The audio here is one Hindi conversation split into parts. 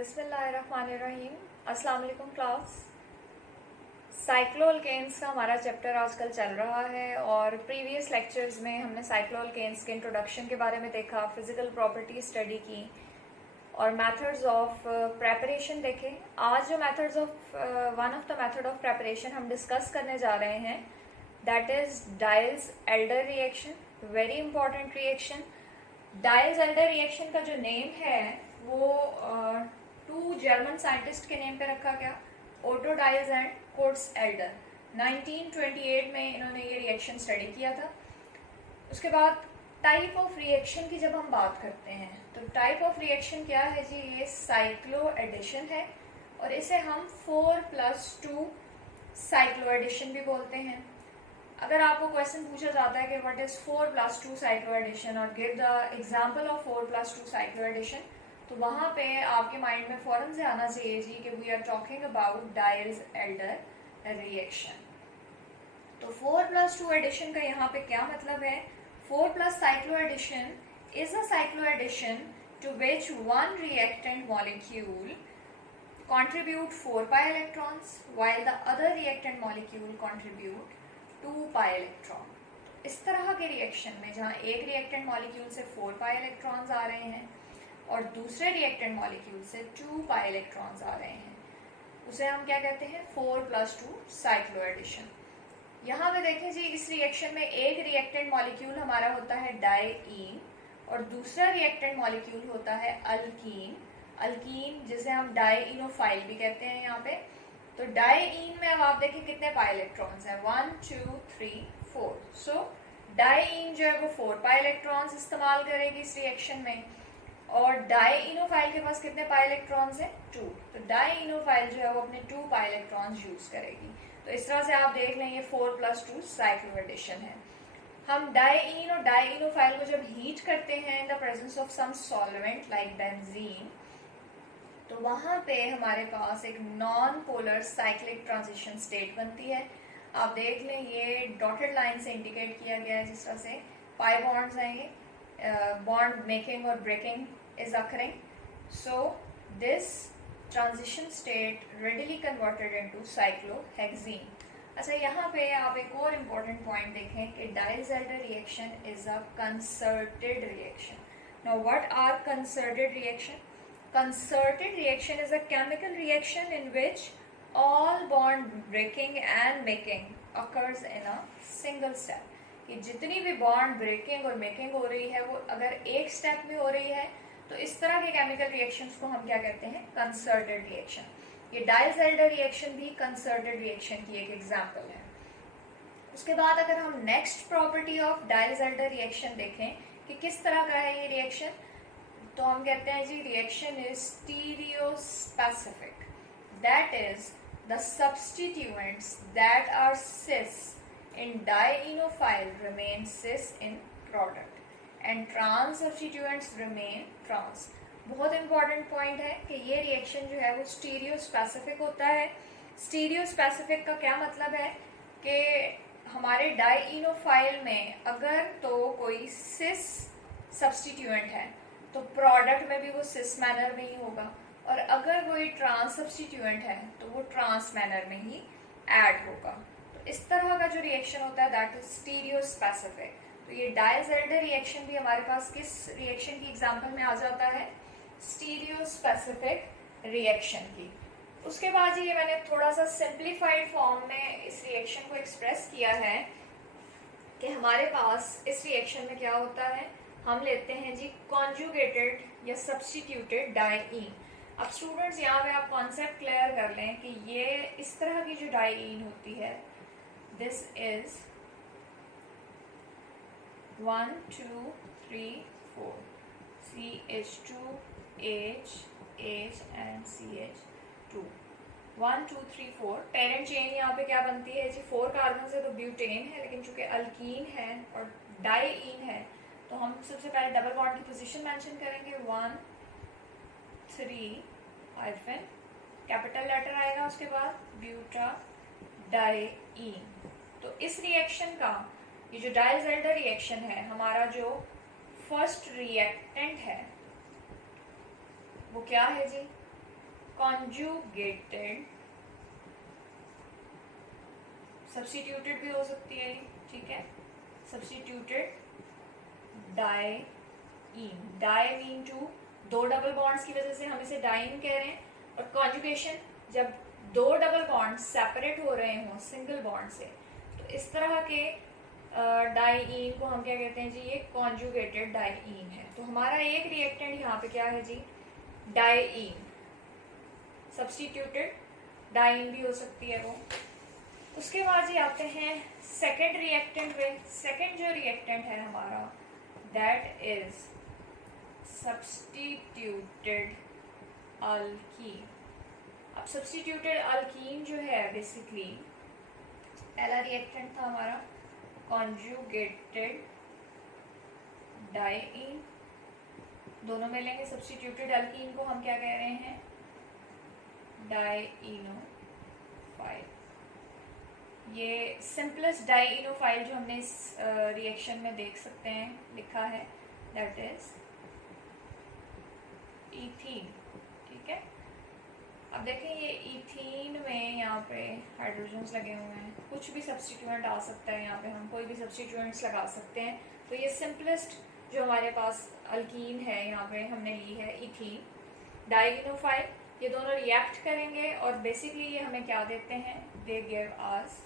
बिस्मिल्लाहिर्रहमानिर्रहीम। अस्सलाम वालेकुम क्लास। साइक्लोअल्केन्स का हमारा चैप्टर आजकल चल रहा है और प्रीवियस लेक्चर्स में हमने साइक्लोअल्केन्स के इंट्रोडक्शन के बारे में देखा, फिजिकल प्रॉपर्टी स्टडी की और मेथड्स ऑफ प्रेपरेशन देखे। आज जो methods of one of the method of preparation हम डिस्कस करने जा रहे हैं that is Diels Alder reaction. Very important reaction. Diels Alder reaction का जो नेम है वो टू जर्मन साइंटिस्ट के नेम पे रखा गया, Otto Diels and Kurt Alder. 1928 में इन्होंने ये रिएक्शन स्टडी किया था। उसके बाद टाइप ऑफ रिएक्शन की जब हम बात करते हैं तो टाइप ऑफ रिएक्शन क्या है जी, ये साइक्लो एडिशन है और इसे हम 4+2 साइक्लो एडिशन भी बोलते हैं। अगर आपको क्वेश्चन पूछा जाता है कि व्हाट इज 4+2 साइक्लो एडिशन और give the example of 4+2 cycloaddition, तो वहाँ पे आपके माइंड में फौरन से आना चाहिए जी कि we are talking about Diels Alder reaction. तो 4+2 एडिशन का यहाँ पे क्या मतलब है? 4+ cycloaddition is a cycloaddition to which one reactant molecule contribute 4 pi electrons while the other reactant molecule contribute 2 pi electron। इस तरह के रिएक्शन में जहाँ एक रिएक्टेंट मॉलिक्यूल से 4 pi electrons आ रहे हैं और दूसरे रिएक्टेंट मॉलिक्यूल से 2 pi electrons आ रहे हैं, उसे हम क्या कहते हैं? 4+2 साइक्लोएडिशन। यहाँ पे देखें जी, इस रिएक्शन में एक रिएक्टेंट मॉलिक्यूल हमारा होता है डाइईन और दूसरा रिएक्टेंट मॉलिक्यूल होता है अल्कीन। अल्कीन जिसे हम डाइइनोफाइल भी कहते हैं यहाँ पे। तो डाइईन में अब आप देखिए कितने पाई इलेक्ट्रॉन्स हैं, 1 2 3 4। सो डाइईन जो है वो 4 पाई इलेक्ट्रॉन्स इस्तेमाल करेगी इस रिएक्शन में और डाइइनोफाइल के पास कितने पाई इलेक्ट्रॉन्स हैं? 2। तो डाइइनोफाइल जो है वो अपने 2 पाई इलेक्ट्रॉन्स यूज करेगी। तो इस तरह से आप देख लें ये 4+2 साइक्लोएडिशन है। हम डाइईन और डाइइनोफाइल को जब हीट करते हैं in the presence of some solvent like benzene, तो वहां पे हमारे पास एक non polar cyclic transition state बनती है। आप देख लें ये डॉटेड लाइन से इंडिकेट किया गया है जिस तरह से पाई बॉन्ड्स आएंगे, बॉन्ड मेकिंग और breaking is occurring. So this transition state readily converted into cyclohexene. अच्छा, यहाँ पे आप एक और इम्पोर्टेंट पॉइंट देखें कि Diels Alder reaction is a concerted reaction. Now what are concerted reaction? Concerted reaction is a chemical reaction in which all bond breaking and making occurs in a single step। कि जितनी भी बॉन्ड ब्रेकिंग और मेकिंग हो रही है वो अगर एक स्टेप में हो रही है तो इस तरह के केमिकल रिएक्शंस को हम क्या कहते हैं? Concerted reaction. ये डायल्स-एल्डर रिएक्शन भी कंसर्टेड रिएक्शन की एक एग्जांपल है। उसके बाद अगर हम next property of dials-Elder reaction देखें कि किस तरह का है ये रिएक्शन, तो हम कहते हैं जी reaction is stereospecific. That is the substituents that are cis in dienophile remain cis in product and trans substituents remain trans. बहुत इंपॉर्टेंट पॉइंट है कि ये रिएक्शन जो है वो स्टीरियोस्पेसिफिक होता है। स्टीरियोस्पेसिफिक का क्या मतलब है कि हमारे डाइइनोफाइल में अगर तो कोई सिस सब्स्टिट्यूएंट है तो प्रोडक्ट में भी वो सिस मैनर में ही होगा और अगर कोई ट्रांस सब्स्टिट्यूएंट है तो वो ट्रांस मैनर में ही ऐड होगा। तो इस तरह का जो रिएक्शन होता है दैट इज स्टीरियोस्पेसिफिक। तो ये डायल्स-एल्डर रिएक्शन भी हमारे पास किस रिएक्शन की एग्जांपल में आ जाता है? स्टीरियोस्पेसिफिक रिएक्शन की। उसके बाद ये मैंने थोड़ा सा सिंप्लीफाइड फॉर्म में इस रिएक्शन को एक्सप्रेस किया है कि हमारे पास इस रिएक्शन में क्या होता है। हम लेते हैं जी कॉन्जुगेटेड या सब्स्टिट्यूटेड डाइईन। अब स्टूडेंट्स यहाँ पे आप कॉन्सेप्ट क्लियर कर लें कि ये इस तरह की जो डाइईन होती है, this is 1 2 3 4 CH2 H H and CH2 1 2 3 4। Parent chain यहाँ पे क्या बनती है जी? 4 कार्बन से तो ब्यूटेन है, लेकिन चूंकि अल्कीन है और डाइईन है तो हम सबसे पहले डबल बॉन्ड की पोजीशन मेंशन करेंगे। 1 3 हाइफन कैपिटल लेटर आएगा, उसके बाद ब्यूटा डाइईन। तो इस रिएक्शन का ये जो डायल्स-एल्डर रिएक्शन है, हमारा जो फर्स्ट रिएक्टेंट है वो क्या है जी? कॉन्जुगेटेड, सब्स्टिट्यूटेड भी हो सकती है, ठीक है, substituted diene. Di mean two, दो डबल बॉन्ड्स की वजह से हम इसे डाइईन कह रहे हैं, और कॉन्जुगेशन जब दो डबल बॉन्ड सेपरेट हो रहे हों सिंगल बॉन्ड से, तो इस तरह के डाइईन को हम क्या कहते हैं जी, ये कॉन्जुगेटेड डाइईन है। तो हमारा एक रिएक्टेंट यहाँ पे क्या है जी, डाइईन, सब्स्टिट्यूटेड डाइईन भी हो सकती है वो। उसके बाद जी आते हैं सेकेंड रिएक्टेंट पे। सेकेंड जो रिएक्टेंट है हमारा, दैट इज सब्स्टिट्यूटेड अल्कीन। अब सब्स्टिट्यूटेड अल्कीन जो है बेसिकली, पहला रिएक्टेंट था हमारा कॉन्जुगेटेड डाइईन, दोनों मिलेंगे, सब्स्टिट्यूटेड अल्कीन को हम क्या कह रहे हैं, डाइईनोफाइल। ये सिंपलेस्ट डाइईनोफाइल जो हमने इस रिएक्शन में देख सकते हैं लिखा है, दैट इज ईथीन, ठीक है। अब देखें ये ईथीन में यहाँ पे हाइड्रोजन्स लगे हुए हैं, कुछ भी सब्स्टिट्यूएंट आ सकता है, यहाँ पे हम कोई भी सब्स्टिट्यूएंट्स लगा सकते हैं। तो ये सिंपलेस्ट जो हमारे पास अल्कीन है यहाँ पे हमने ली है ईथीन, डाइईनोफाइल। ये दोनों रिएक्ट करेंगे और बेसिकली ये हमें क्या देते हैं, they give us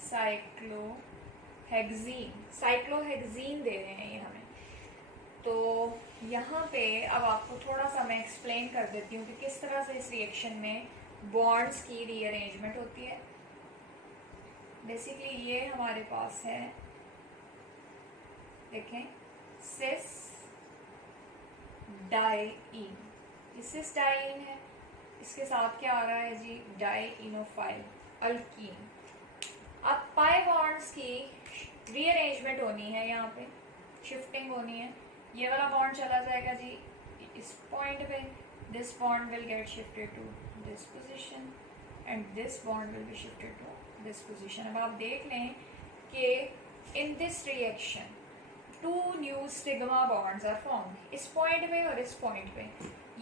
cyclohexene. Cyclohexene दे रहे हैं ये हमें। तो यहाँ पे अब आपको थोड़ा सा मैं एक्सप्लेन कर देती हूँ कि किस तरह से इस रिएक्शन में बॉन्ड्स की रीअरेंजमेंट होती है। बेसिकली ये हमारे पास है, देखें, सिस डाइईन, ये सिस डाइईन है, इसके साथ क्या आ रहा है जी, डाइईनोफाइल अल्कीन। अब पाई बॉन्ड्स की रीअरेंजमेंट होनी है, यहाँ पे शिफ्टिंग होनी है। ये वाला बॉन्ड चला जाएगा जी इस पॉइंट पे, this bond will get shifted to this position and this bond will be shifted to this position. अब आप देख लें कि in this reaction two new sigma bonds are form, इस पॉइंट पे और इस पॉइंट पे।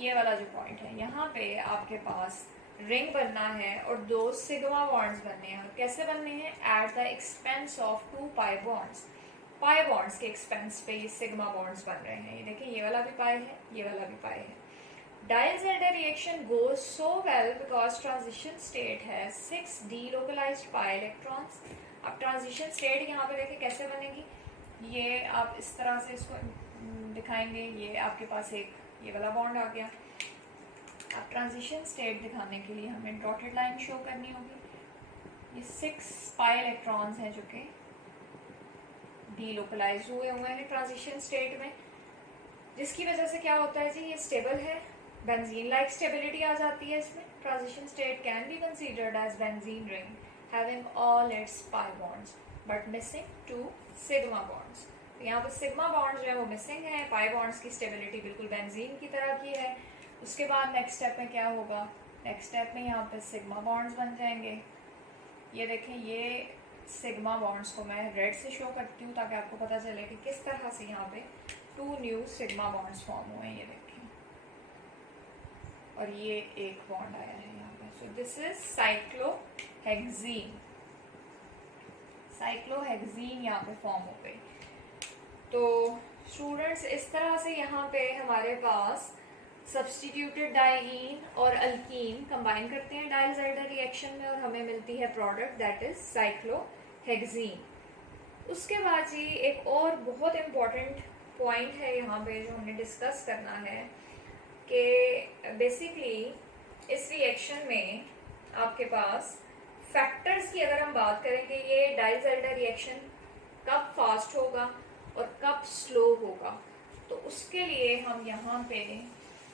ये वाला जो पॉइंट है यहाँ पे आपके पास रिंग बनना है और दो सिग्मा बॉन्ड्स बनने हैं। और कैसे बनने हैं, at the expense of two pi bonds. Pi bonds के एक्सपेंस पे ये सिग्मा बॉन्ड्स बन रहे हैं। ये देखिए, ये वाला भी पाई है, ये वाला भी पाई है। Diels-Alder reaction goes so well because transition state has 6 delocalized pi electrons। अब ट्रांजिशन स्टेट यहाँ पे देखिए कैसे बनेगी, ये आप इस तरह से इसको दिखाएंगे। ये आपके पास एक ये वाला बॉन्ड आ गया। अब ट्रांजिशन स्टेट दिखाने के लिए हमें डॉटेड लाइन शो करनी होगी। ये 6 पाई इलेक्ट्रॉन्स हैं जो कि डीलोकलाइज हुए हैं ट्रांजिशन स्टेट में, जिसकी वजह से क्या होता है जी, ये स्टेबल है, बेंजीन लाइक स्टेबिलिटी आ जाती है इसमें। Transition state can be considered as benzene ring having all its pi bonds but missing 2 sigma bonds. तो यहाँ पर सिग्मा बॉन्ड्स जो है वो मिसिंग है, पाई बॉन्ड्स की स्टेबिलिटी बिल्कुल बेंजीन की तरह की है। उसके बाद नेक्स्ट स्टेप में क्या होगा, नेक्स्ट स्टेप में यहाँ पर सिग्मा बॉन्ड्स बन जाएंगे। ये देखें, ये सिग्मा बॉन्ड्स को मैं रेड से शो करती हूँ ताकि आपको पता चले कि किस तरह से यहाँ पे 2 न्यू सिग्मा बॉन्ड्स फॉर्म हुए हैं। ये देखें, और ये एक बॉन्ड आया है यहाँ पे। So this is cyclohexene. Cyclohexene यहाँ पे फॉर्म हो गई। तो स्टूडेंट्स, इस तरह से यहाँ पे हमारे पास सब्स्टिट्यूटेड डाइईन और अल्कीन कंबाइन करते हैं डाइल्स-एल्डर रिएक्शन में और हमें मिलती है प्रोडक्ट दैट इज साइक्लोहेक्सीन। उसके बाद जी एक और बहुत इम्पॉर्टेंट पॉइंट है यहाँ पे जो हमने डिस्कस करना है कि बेसिकली इस रिएक्शन में आपके पास फैक्टर्स की अगर हम बात करें कि ये डाइल्स-एल्डर रिएक्शन कब फास्ट होगा और कब स्लो होगा, तो उसके लिए हम यहाँ पे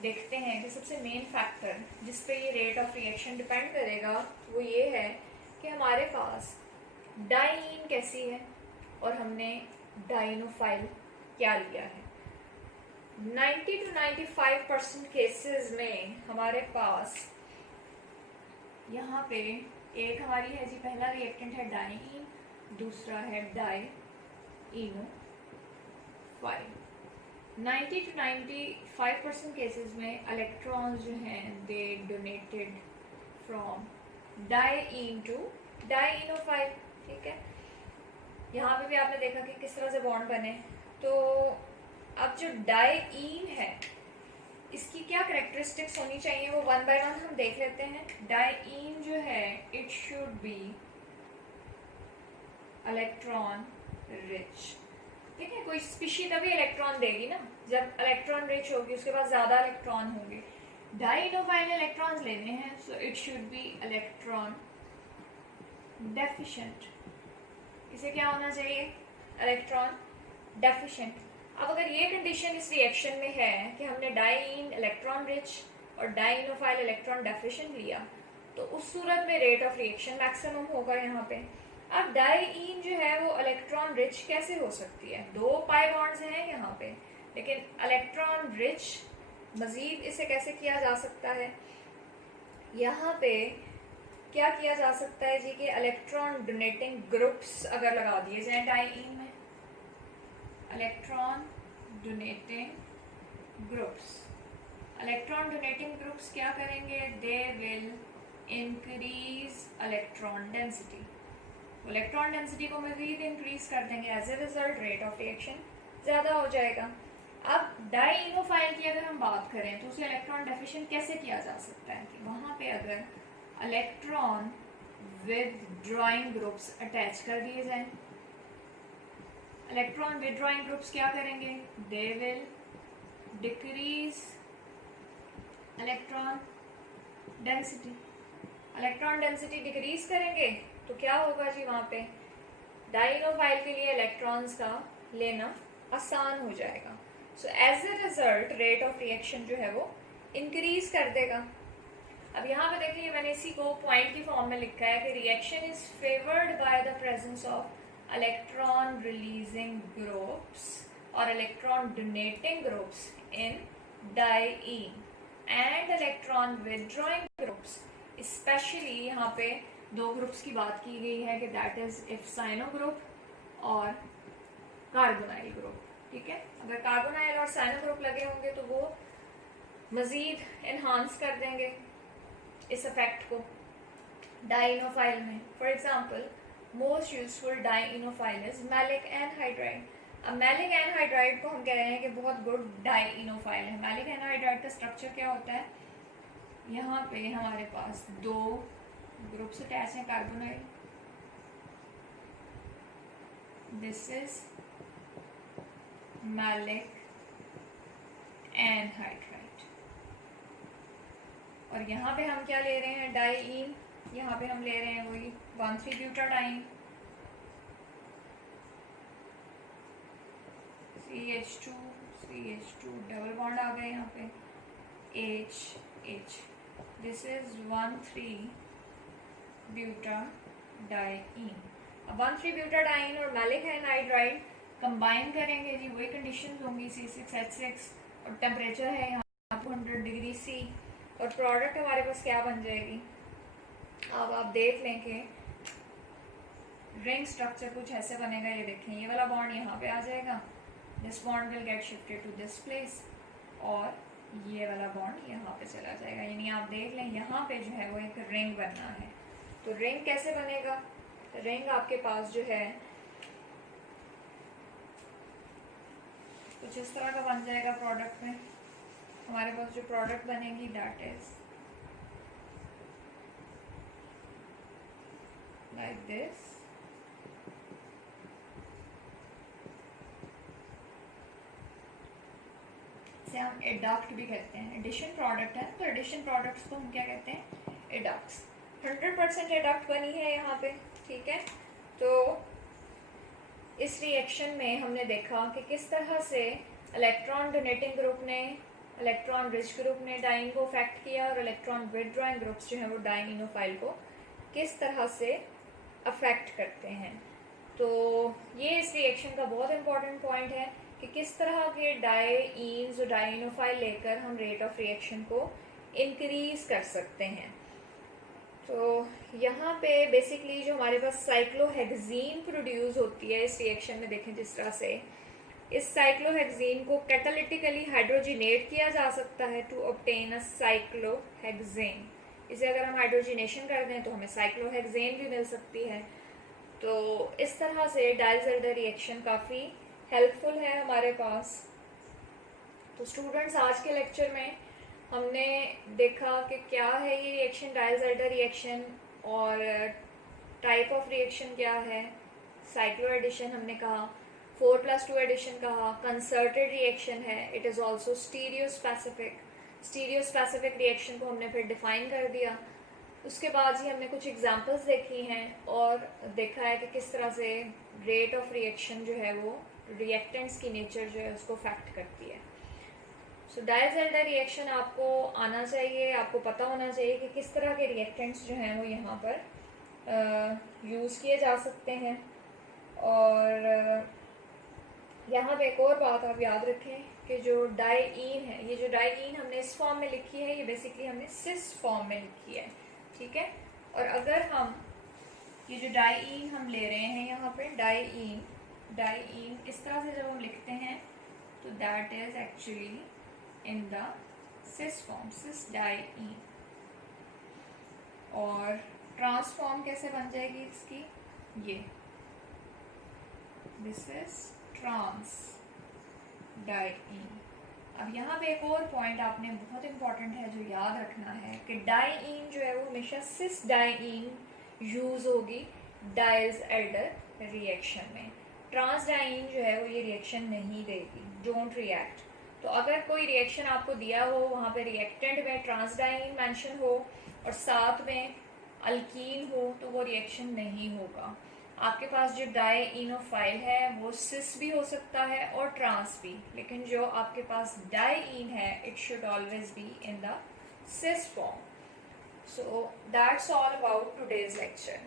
देखते हैं कि सबसे मेन फैक्टर जिस पे ये रेट ऑफ रिएक्शन डिपेंड करेगा वो ये है कि हमारे पास डाइईन कैसी है और हमने डाइनोफाइल क्या लिया है। 90 to 95% केसेस में हमारे पास यहाँ पे एक हमारी है जी, पहला रिएक्टेंट है डाइईन, दूसरा है डाइईनोफाइल। 90 to 95% केसेस में इलेक्ट्रॉन्स जो हैं दे डोनेटेड फ्रॉम डाईईन टू डाईइनोफाइल। ठीक है, यहाँ पे भी आपने देखा कि किस तरह से बॉन्ड बने। तो अब जो डाईईन है इसकी क्या कैरेक्टरिस्टिक्स होनी चाहिए वो वन बाय वन हम देख लेते हैं। डाईईन जो है it should be electron rich. ठीक है, कोई स्पीशी तभी इलेक्ट्रॉन देगी ना जब इलेक्ट्रॉन रिच होगी, उसके पास ज्यादा इलेक्ट्रॉन होंगे। डाईइनोफाइल ने इलेक्ट्रॉन्स लेने हैं, so it should be electron deficient. इसे क्या होना चाहिए, इलेक्ट्रॉन डेफिशिएंट। अब अगर ये कंडीशन इस रिएक्शन में है कि हमने डाईईन इलेक्ट्रॉन रिच और डाईइनोफाइल इलेक्ट्रॉन डेफिशिएंट लिया, तो उस सूरत में रेट ऑफ रिएक्शन मैक्सिमम होगा यहाँ पे। अब डाईईन जो है वो इलेक्ट्रॉन रिच कैसे हो सकती है, दो पाई बॉन्ड्स हैं यहाँ पे, लेकिन इलेक्ट्रॉन रिच मजीद इसे कैसे किया जा सकता है। यहाँ पे क्या किया जा सकता है जी कि इलेक्ट्रॉन डोनेटिंग ग्रुप्स अगर लगा दिए जाए डाईईन में, electron donating groups, electron donating groups क्या करेंगे, they will increase electron density. Electron density को मजीद इंक्रीज कर देंगे, as a result rate of reaction ज़्यादा हो जाएगा। अब डाईइनोफाइल की अगर हम बात करें तो उसे इलेक्ट्रॉन डेफिशिएंट कैसे किया जा सकता है कि वहाँ पे अगर इलेक्ट्रॉन विदड्रॉइंग ग्रुप्स अटैच कर दिए जाएं। इलेक्ट्रॉन विदड्रॉइंग ग्रुप्स क्या करेंगे, they will decrease electron density. Electron density decrease करेंगे तो क्या होगा जी, वहाँ पे डाईइनोफाइल के लिए इलेक्ट्रॉन्स का लेना आसान हो जाएगा। So as a result rate of reaction जो है वो इंक्रीज कर देगा। अब यहाँ पे देखिए मैंने इसी को पॉइंट की फॉर्म में लिखा है कि reaction is favoured by the presence of electron releasing groups और electron donating groups in diene and electron withdrawing groups. Specially यहाँ पे दो ग्रुप्स की बात की गई है कि दैट इज इफ्साइनो ग्रुप और कार्बोनाइल ग्रुप। ठीक है, अगर कार्बोनाइल और साइनो ग्रुप लगे होंगे तो वो मजीद एनहांस कर देंगे इस इफेक्ट को डाईइनोफाइल में। For example most useful dienophile is maleic anhydride. अब मैलिक एनहाइड्राइड को हम कह रहे हैं कि बहुत गुड डाईइनोफाइल है। मैलिक एनहाइड्राइड का स्ट्रक्चर क्या होता है, यहाँ पे हमारे पास दो ग्रुप्स अटैच हैं carbonyl, this is maleic anhydride, और यहाँ पे हम क्या ले रहे हैं, डाईईन। यहाँ पे हम ले रहे हैं वही 1,3-ब्यूटाडाइन, CH2 CH2 डबल बॉन्ड आ गए यहाँ पे, H दिस इज 1,3-ब्यूटाडाइन। अब 1,3-ब्यूटाडाइन और मैलिक एनहाइड्राइड कंबाइन करेंगे जी, वही कंडीशंस होंगी C6H6 और टेम्परेचर है यहाँ 200 डिग्री C, और प्रोडक्ट हमारे पास क्या बन जाएगी। अब आप देख लें कि रिंग स्ट्रक्चर कुछ ऐसे बनेगा। ये देखें, ये वाला बॉन्ड यहाँ पे आ जाएगा, this bond will get shifted to this place, और ये वाला बॉन्ड यहाँ पे चला जाएगा। यानी आप देख लें यहाँ पे जो है वो एक रिंग बनना है। तो रिंग कैसे बनेगा, रिंग आपके पास जो है कुछ इस तरह का बन जाएगा। प्रोडक्ट में हमारे पास जो प्रोडक्ट बनेगी दैट इज लाइक दिस। इसे हम एडक्ट भी कहते हैं, एडिशन प्रोडक्ट है तो एडिशन प्रोडक्ट्स को हम क्या कहते हैं, एडक्ट्स। 100% एडक्ट बनी है यहाँ पे। ठीक है, तो इस रिएक्शन में हमने देखा कि किस तरह से इलेक्ट्रॉन डोनेटिंग ग्रुप ने, इलेक्ट्रॉन रिच ग्रुप ने डाइन को अफेक्ट किया, और इलेक्ट्रॉन विदड्रॉइंग ग्रुप्स जो हैं वो डाईइनोफाइल को किस तरह से अफेक्ट करते हैं। तो ये इस रिएक्शन का बहुत इंपॉर्टेंट पॉइंट है कि किस तरह के डाईईन्स और डाईइनोफाइल लेकर हम रेट ऑफ रिएक्शन को इंक्रीज कर सकते हैं। तो यहाँ पे बेसिकली जो हमारे पास साइक्लोहेक्सीन प्रोड्यूस होती है इस रिएक्शन में, देखें जिस तरह से इस साइक्लोहेक्सीन को कैटालिटिकली हाइड्रोजिनेट किया जा सकता है टू ऑब्टेन अ साइक्लोहेक्सेन। इसे अगर हम हाइड्रोजिनेशन कर दें तो हमें साइक्लोहेक्सेन भी मिल सकती है। तो इस तरह से डायल्स-एल्डर रिएक्शन काफ़ी हेल्पफुल है हमारे पास। तो स्टूडेंट्स, आज के लेक्चर में हमने देखा कि क्या है ये रिएक्शन डायल्स-एल्डर रिएक्शन और टाइप ऑफ रिएक्शन क्या है। साइक्लो एडिशन हमने कहा, 4+2 एडिशन कहा, कंसर्टेड रिएक्शन है, it is also stereo specific. Stereo specific reaction को हमने फिर डिफाइन कर दिया। उसके बाद ही हमने कुछ एग्जांपल्स देखी हैं और देखा है कि किस तरह से रेट ऑफ रिएक्शन जो है वो रिएक्टेंट्स की नेचर जो है उसको फैक्ट करती है। सो डायल्स-एल्डर रिएक्शन आपको आना चाहिए, आपको पता होना चाहिए कि किस तरह के रिएक्टेंट्स जो हैं वो यहाँ पर यूज़ किए जा सकते हैं। और यहाँ पे एक और बात आप याद रखें कि जो डाइईन है, ये जो डाइईन हमने इस फॉर्म में लिखी है, ये बेसिकली हमने सिस फॉर्म में लिखी है, ठीक है। और अगर हम ये जो डाइईन हम ले रहे हैं यहाँ पे डाइईन इस तरह से जब हम लिखते हैं तो that is actually in the cis form, cis diene. और ट्रांसफॉर्म कैसे बन जाएगी इसकी, ये दिस इज ट्रांस डाइईन। अब यहाँ पे एक और पॉइंट आपने बहुत इंपॉर्टेंट है जो याद रखना है कि डाइईन जो है वो हमेशा सिस डाइईन यूज होगी डायल्स-एल्डर रिएक्शन में। ट्रांस डाइईन जो है वो ये रिएक्शन नहीं देगी, डोंट रिएक्ट। तो अगर कोई रिएक्शन आपको दिया हो, वहाँ पे रिएक्टेंट में ट्रांस डाइईन मेंशन हो और साथ में अल्कीन हो, तो वो रिएक्शन नहीं होगा। आपके पास जो डाइईनोफाइल है वो सिस भी हो सकता है और ट्रांस भी, लेकिन जो आपके पास डाइईन है it should always be in the cis form. So that's all about today's lecture.